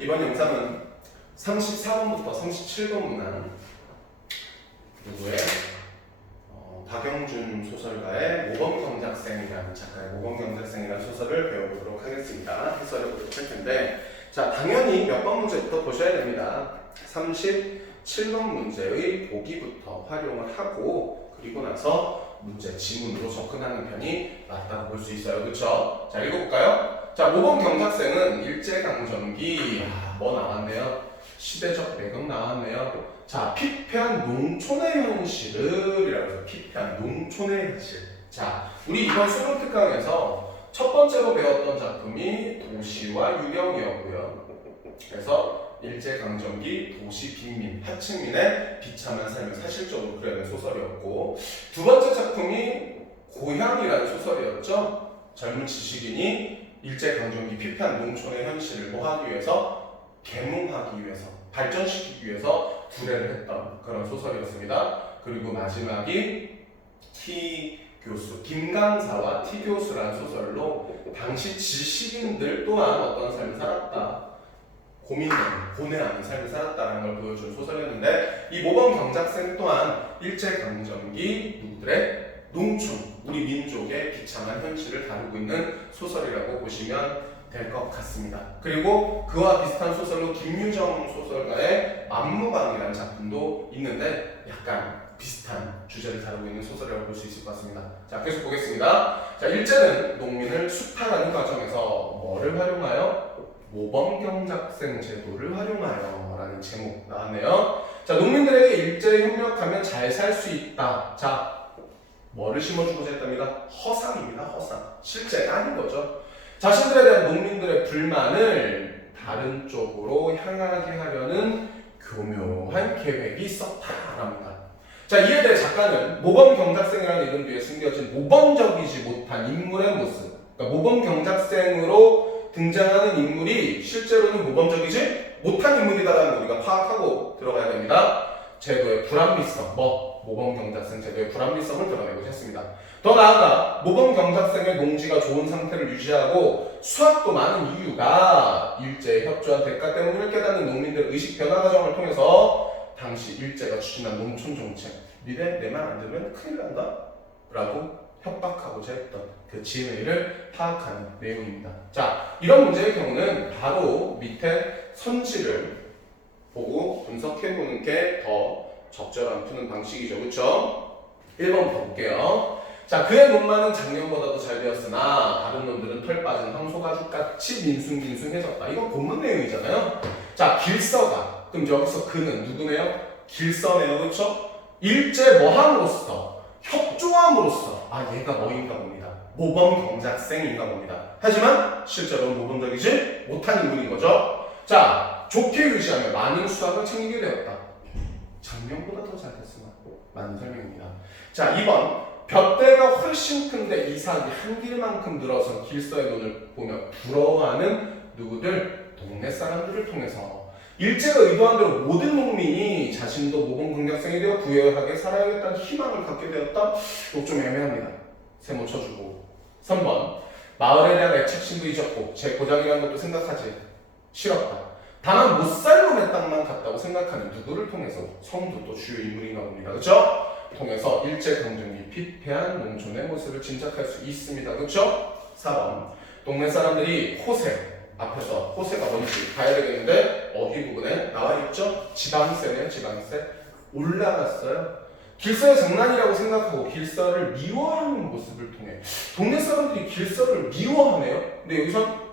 이번 영상은 34번부터 37번 문항 누구의 박영준 소설가의 모범경작생이라는 작가의 모범경작생이라는 소설을 배워보도록 하겠습니다. 해설해보도록 할 텐데, 자, 당연히 몇 번 문제부터 보셔야 됩니다. 37번 문제의 보기부터 활용을 하고, 그리고 나서 문제 지문으로 접근하는 편이 맞다고 볼 수 있어요. 그쵸? 자, 읽어볼까요? 자, 모범경작생은 일제강점기, 뭐 나왔네요? 시대적 배경 나왔네요. 자, 피폐한 농촌의 현실을 이라고 해서 피폐한 농촌의 현실. 자, 우리 이번 수능 특강에서 첫 번째로 배웠던 작품이 도시와 유령이었고요. 그래서 일제강점기 도시 빈민, 하층민의 비참한 삶을 사실적으로 그려낸 소설이었고, 두 번째 작품이 고향이라는 소설이었죠. 젊은 지식인이 일제강점기 피폐한 농촌의 현실을 뭐 하기 위해서? 계몽하기 위해서, 발전시키기 위해서 두뇌를 했던 그런 소설이었습니다. 그리고 마지막이 T 교수, 김강사와 T 교수라는 소설로 당시 지식인들 또한 어떤 삶을 살았다, 고민하는, 고뇌하는 삶을 살았다는 걸 보여준 소설이었는데, 이 모범경작생 또한 일제강점기 누구들의 농촌, 우리 민족의 비참한 현실을 다루고 있는 소설이라고 보시면 될 것 같습니다. 그리고 그와 비슷한 소설로 김유정 소설가의 만무강이라는 작품도 있는데 약간 비슷한 주제를 다루고 있는 소설이라고 볼 수 있을 것 같습니다. 자, 계속 보겠습니다. 자, 일제는 농민을 수탈하는 과정에서 뭐를 활용하여? 모범경작생 제도를 활용하여 라는 제목 나왔네요. 자, 농민들에게 일제에 협력하면 잘 살 수 있다. 자, 뭐를 심어주고자 했답니다. 허상입니다. 허상. 실제가 아닌 거죠. 자신들에 대한 농민들의 불만을 다른 쪽으로 향하게 하려는 교묘한 계획이 있었다랍니다. 자, 이에 대해 작가는 모범경작생이라는 이름 뒤에 숨겨진 모범적이지 못한 인물의 모습, 그러니까 모범경작생으로 등장하는 인물이 실제로는 모범적이지 못한 인물이다라는 걸 우리가 파악하고 들어가야 됩니다. 제도의 불합리성, 모범경작생 제도의 불합리성을 드러내고자 했습니다. 더 나아가 모범경작생의 농지가 좋은 상태를 유지하고 수확도 많은 이유가 일제에 협조한 대가 때문을 깨닫는 농민들의 의식 변화 과정을 통해서 당시 일제가 추진한 농촌 정책, 니네 내 말 안 들으면 큰일 난다 라고 협박하고자 했던 그 진의를 파악하는 내용입니다. 자, 이런 문제의 경우는 바로 밑에 선지를 보고 분석해보는 게 더 적절한 푸는 방식이죠. 그쵸? 1번 볼게요. 자, 그의 논만은 작년보다도 잘 되었으나 다른 놈들은 털 빠진 황소가죽같이 민숭민숭해졌다. 이건 본문 내용이잖아요. 자, 길서가, 그럼 여기서 그는 누구네요? 길서네요. 그쵸? 일제 뭐함으로써, 협조함으로써, 얘가 뭐인가 봅니다. 모범경작생인가 봅니다. 하지만 실제로 모범적이지 못한 인물인 거죠. 자, 좋게 유지하며 많은 수확을 챙기게 되었다. 작년보다 더 잘 됐으나 맞는 설명입니다. 자, 2번 볕대가 훨씬 큰데 이삭이 한 길만큼 늘어서 길서의 눈을 보며 부러워하는 누구들? 동네 사람들을 통해서 일제가 의도한 대로 모든 농민이 자신도 모범경작생이 되어 부유하게 살아야겠다는 희망을 갖게 되었다. 이거 좀 애매합니다. 세모 쳐주고. 3번 마을에 대한 애착심도 잊었고 제 고장이라는 것도 생각하지 싫었다. 다만 못살 놈의 땅만 같다고 생각하는 누구를 통해서? 성도 또 주요 인물인가 봅니다. 그렇죠? 통해서 일제강점기 피폐한 농촌의 모습을 짐작할 수 있습니다. 그렇죠? 4번 동네 사람들이 호세, 앞에서 호세가 뭔지 봐야 되겠는데 어디 부분에 나와 있죠? 지방세네요. 지방세. 올라갔어요. 길서의 장난이라고 생각하고 길서를 미워하는 모습을 통해 동네 사람들이 길서를 미워하네요. 근데 여기선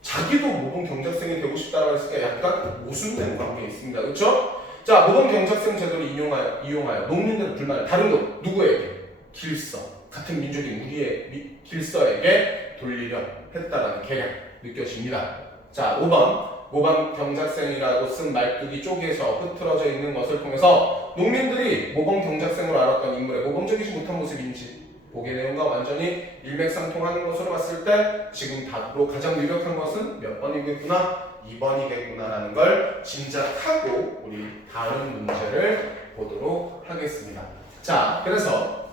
자기도 모범경작생이 되고 싶다라고 했으니까 약간 모순된 관계에 있습니다. 그렇죠? 자, 모범경작생 제도를 이용하여 농민들의 불만을 다른 놈, 누구에게? 길서, 같은 민족인 우리의 길서에게 돌리려 했다라는 계략 느껴집니다. 자, 5번 모범경작생이라고 쓴 말뚝이 쪼개서 흐트러져 있는 것을 통해서 농민들이 모범경작생으로 알았던 인물의 모범적이지 못한 모습인지 보기의 내용과 완전히 일맥상통하는 것으로 봤을 때 지금 답으로 가장 유력한 것은 몇 번이겠구나? 2번이겠구나 라는 걸 짐작하고 우리 다른 문제를 보도록 하겠습니다. 자, 그래서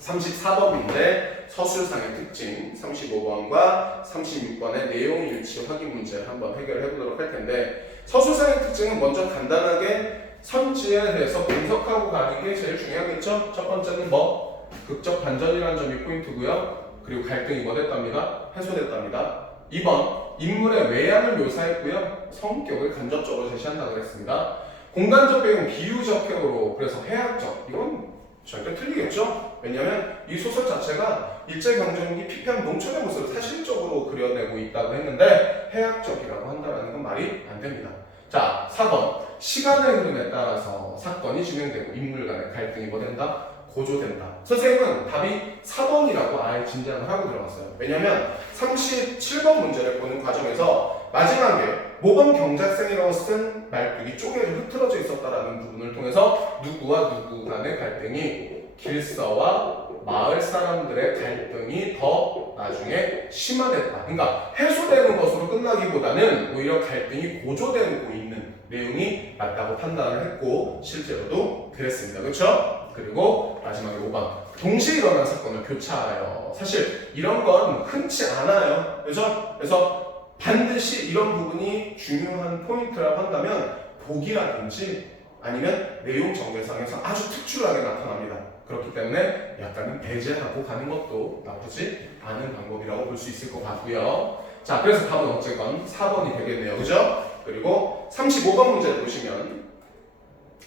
34번 문제 서술상의 특징 35번과 36번의 내용 일치 확인 문제 한번 해결해 보도록 할 텐데, 서술상의 특징은 먼저 간단하게 선지에 대해서 분석하고 가는 게 제일 중요하겠죠? 첫 번째는 뭐? 극적 반전이라는 점이 포인트고요. 그리고 갈등이 뭐 됐답니다? 해소됐답니다. 2번, 인물의 외양을 묘사했고요. 성격을 간접적으로 제시한다 그랬습니다. 공간적 배경 비유적 해으로, 그래서 해학적, 이건 절대 틀리겠죠? 왜냐면 이 소설 자체가 일제강점기 피폐한 농촌의 모습을 사실적으로 그려내고 있다고 했는데 해학적이라고 한다는 건 말이 안 됩니다. 자, 4번, 시간의 흐름에 따라서 사건이 진행되고 인물 간의 갈등이 뭐 된다? 고조된다. 선생님은 답이 4번이라고 아예 진단을 하고 들어갔어요. 왜냐면 37번 문제를 보는 과정에서 마지막에 모범 경작생이라고 쓴 말뚝이 쪼개져 흐트러져 있었다라는 부분을 통해서 누구와 누구 간의 갈등이, 길서와 마을 사람들의 갈등이 더 나중에 심화됐다. 그러니까 해소되는 것으로 끝나기보다는 오히려 갈등이 고조되고 있는 내용이 맞다고 판단을 했고 실제로도 그랬습니다. 그렇죠? 그리고 마지막에 5번, 동시에 일어난 사건을 교차하여. 사실 이런 건 흔치 않아요. 그렇죠? 그래서 반드시 이런 부분이 중요한 포인트라고 한다면 보기라든지 아니면 내용 전개상에서 아주 특출나게 나타납니다. 그렇기 때문에 약간은 배제하고 가는 것도 나쁘지 않은 방법이라고 볼 수 있을 것 같고요. 자, 그래서 답은 어쨌건 4번이 되겠네요. 그죠? 그리고 35번 문제를 보시면,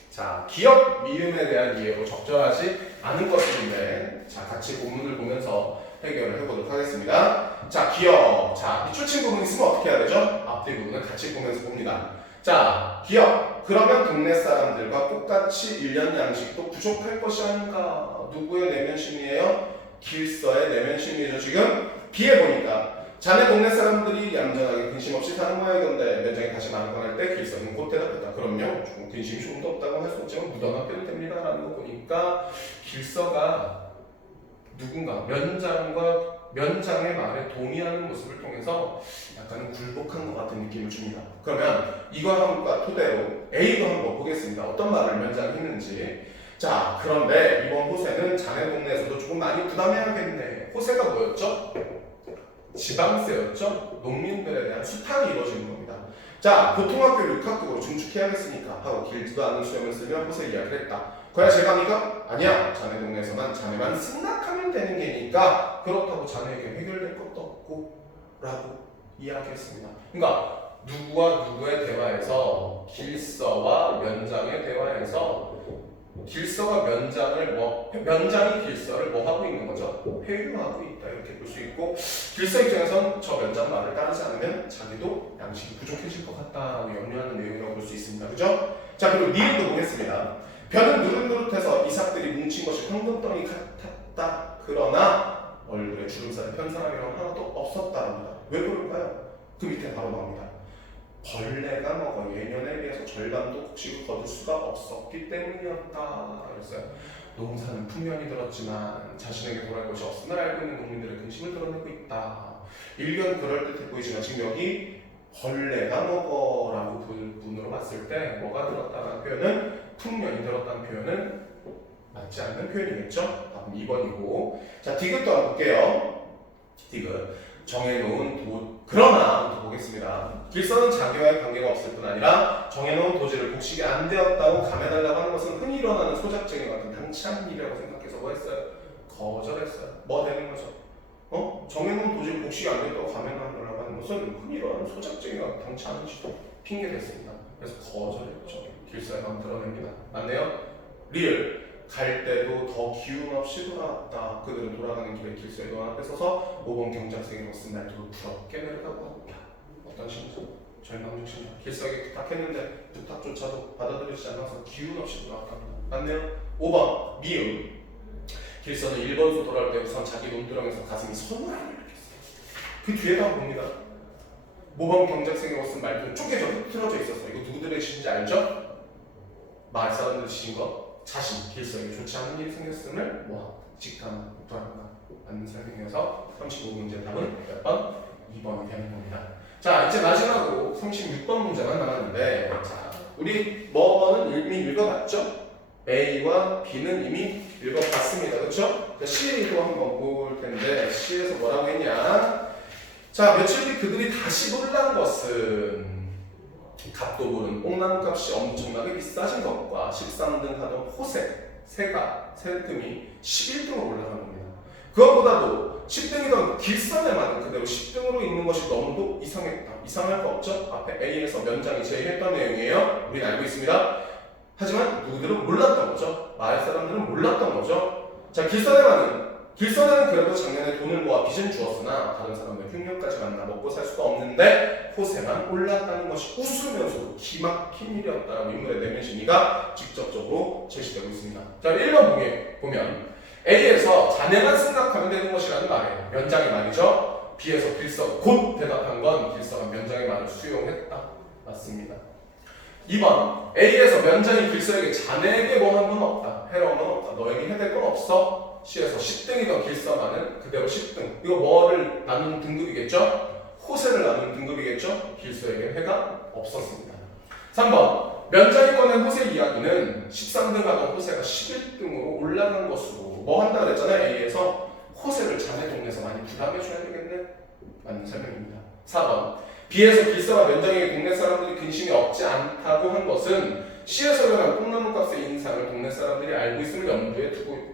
자, 기역 미음에 대한 이해로 적절하지 않은 것인데, 자, 같이 본문을 보면서 해결을 해보도록 하겠습니다. 자, 기역. 자, 이 출친 부분 있으면 어떻게 해야 되죠? 앞뒤 부분을 같이 보면서 봅니다. 자, 기역. 그러면 동네 사람들과 똑같이 1년 양식도 부족할 것이 아닌가. 누구의 내면 심리예요? 길서의 내면 심리죠. 지금 B에 보니까 자네 동네 사람들이 얌전하게 근심 없이 사는 모양이던데 면장이 다시 말을 권할 때 길서는 곧 대답했다. 그럼요. 조금 근심이 조금도 없다고 할 수 없지만 무던하게도 됩니다. 라는 거 보니까 길서가 누군가 면장의 말에 동의하는 모습을 통해서 약간은 굴복한 것 같은 느낌을 줍니다. 그러면 이거와 토대로 A도 한번 보겠습니다. 어떤 말을 면장이 했는지. 자, 그런데 이번 호세는 자네 동네에서도 조금 많이 부담해야겠네. 호세가 뭐였죠? 지방세였죠? 농민들에 대한 수탈이 이루어지는 겁니다. 자, 교통학교 6학급으로 중축해야겠으니까 하고 길지도 않은 수염을 쓰며 호세 이야기를 했다. 그야 제가니까? 아니야. 자네 동네에서만 자네만 승낙하면 되는 게니까 그렇다고 자네에게 해결될 것도 없고 라고 이야기했습니다. 그러니까 누구와 누구의 대화에서 길서와 면장의 대화에서 길서가 면장이 길서를 뭐 하고 있는 거죠? 회유하고 있다. 이렇게 볼 수 있고, 길서 입장에선 저 면장 말을 따르지 않으면 자기도 양식이 부족해질 것 같다고 염려하는 내용이라고 볼 수 있습니다. 그죠? 자, 그리고 니은도 보겠습니다. 벼는 누릇누릇해서 이삭들이 뭉친 것이 황금덩이 같았다. 그러나 얼굴에 주름살을 편 사람이라고 하나도 없었다랍니다. 왜 그럴까요? 그 밑에 바로 나옵니다. 벌레가 먹어 예년에 비해서 절반도 곡식을 거둘 수가 없었기 때문이었다. 그랬어요. 농사는 풍년이 들었지만 자신에게 돌아갈 것이 없음을 알고 있는 농민들의 근심을 드러내고 있다. 일견 그럴듯해 보이지만 지금 여기 벌레가 먹어라고 부분으로 봤을 때 뭐가 들었다는 표현은, 풍년이 들었다는 표현은 맞지 않는 표현이겠죠? 답은 2번이고. 자, 디귿도 한번 볼게요. 디귿. 정해놓은 그러나 또 보겠습니다. 길서는 자기와의 관계가 없을 뿐 아니라 정해놓은 도지를 곡식이 안 되었다고 감해달라고 하는 것은 흔히 일어나는 소작쟁이 같은 당치 않은 일이라고 생각해서 뭐 했어요? 거절했어요. 뭐 되는 거죠? 정해놓은 도지를 곡식이 안 되었다고 감해달라고 하는 것은 흔히 일어나는 소작쟁이 같은 당치 않은 짓도 핑계댔습니다. 그래서 거절했죠. 길서의 마음 드러냅니다. 맞네요? 리을. 갈 때도 더 기운 없이 돌아왔다. 그들은 돌아가는 길에 길서의 돈 앞에 서서 모범 경작생이 쓴 날도 부럽게 내려다보았다. 어떤 심정? 절망적 심정. 길서에게 부탁했는데 부탁조차도 받아들이지 않아서 기운 없이 돌아왔답니다. 맞네요? 5번 미음. 길서는 일본에서 돌아올 때 우선 자기 논두렁에서 가슴이 서늘함을 느꼈어요. 그 뒤에다 봅니다. 모범 경작생이 쓴 말도 쪼개져 흐트러져 있었어요. 이거 누구들의 짓인지 알죠? 마을 사람들 짓인 거. 자신, 길서에게 좋지 않은 일이 생겼음을 직감한, 불안감, 맞는 설명이어서 35문제 답은 몇 번? 2번이 되는 겁니다. 자, 이제 마지막으로 36번 문제만 남았는데, 자, 우리 뭐는 이미 읽어봤죠? A와 B는 이미 읽어봤습니다. 그렇죠? C도 한번 볼 볼 텐데 C에서 뭐라고 했냐? 자, 며칠 뒤 그들이 다시 놀란 것은 값도 모르는 뽕나무 값이 엄청나게 비싸진 것과 13등 하던 호세, 세금이 11등으로 올라간 겁니다. 그것보다도 10등이던 길선에 맞은 그대로 10등으로 있는 것이 너무도 이상했다. 이상할 거 없죠? 앞에 A에서 면장이 제의했던 내용이에요. 우리는 알고 있습니다. 하지만 누구들은 몰랐던 거죠. 마을 사람들은 몰랐던 거죠. 자, 길선에는 그래도 작년에 돈을 모아 빚은 주었으나 다른 사람들 흉년까지 만나 먹고 살 수도 없는데 호세만 올랐다는 것이 웃으면서도 기막힌 일이었다라고 인물의 내면 심리가 직접적으로 제시되고 있습니다. 자, 1번 보면 A에서 자네만 생각하면 되는 것이라는 말이에요. 면장의 말이죠. B에서 길서 곧 대답한 건 길서가 면장의 말을 수용했다. 맞습니다. 2번 A에서 면장이 길서에게 자네에게 뭐 한 건 없다. 해로운 건 없다. 너에게 해댈 건 없어. C에서 10등이던 길서만은 그대로 10등. 이거 뭐를 나누는 등급이겠죠? 호세를 나누는 등급이겠죠? 길서에게 해가 없었습니다. 3번 면장이 꺼낸 호세 이야기는 13등 하던 호세가 11등으로 올라간 것으로 뭐 한다고 그랬잖아요. A에서 호세를 자네 동네에서 많이 부담해줘야 되겠네. 맞는 설명입니다. 4번 B에서 길서가 면장에게 동네 사람들이 근심이 없지 않다고 한 것은 C에서 일어난 뽕나무 값의 인상을 동네 사람들이 알고 있음을 염두에 두고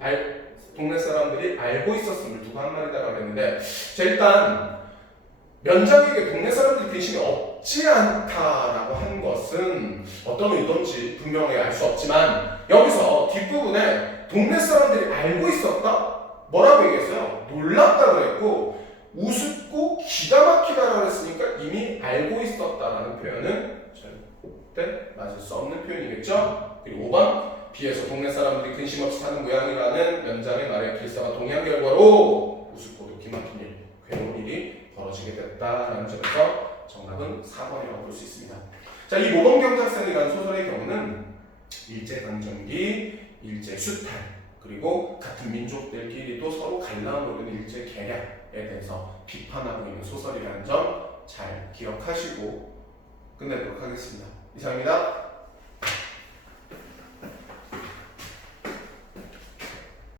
동네 사람들이 알고 있었음을 두고 한 말이다라고 했는데, 자, 일단 면장에게 동네 사람들이 근심이 없지 않다라고 한 것은 어떤 의도인지 분명히 알 수 없지만 여기서 뒷부분에 동네 사람들이 알고 있었다? 뭐라고 얘기했어요? 놀랐다고 했고 우습고 기가 막히다라고 했으니까 이미 알고 있었다라는 표현은 절대 맞을 수 없는 표현이겠죠? 그리고 5번 B에서 동네 사람들이 근심 없이 사는 모양이라는 면장의 말에 길서가 동의한 결과로 우습고도 기막힌 일, 괴로운 일이 벌어지게 됐다라는 점에서 정답은 4번이라고 볼 수 있습니다. 자, 이 모범경작생이라는 소설의 경우는 일제강점기, 일제수탈, 그리고 같은 민족들끼리도 서로 갈라놓는 일제계략에 대해서 비판하고 있는 소설이라는 점 잘 기억하시고 끝내도록 하겠습니다. 이상입니다.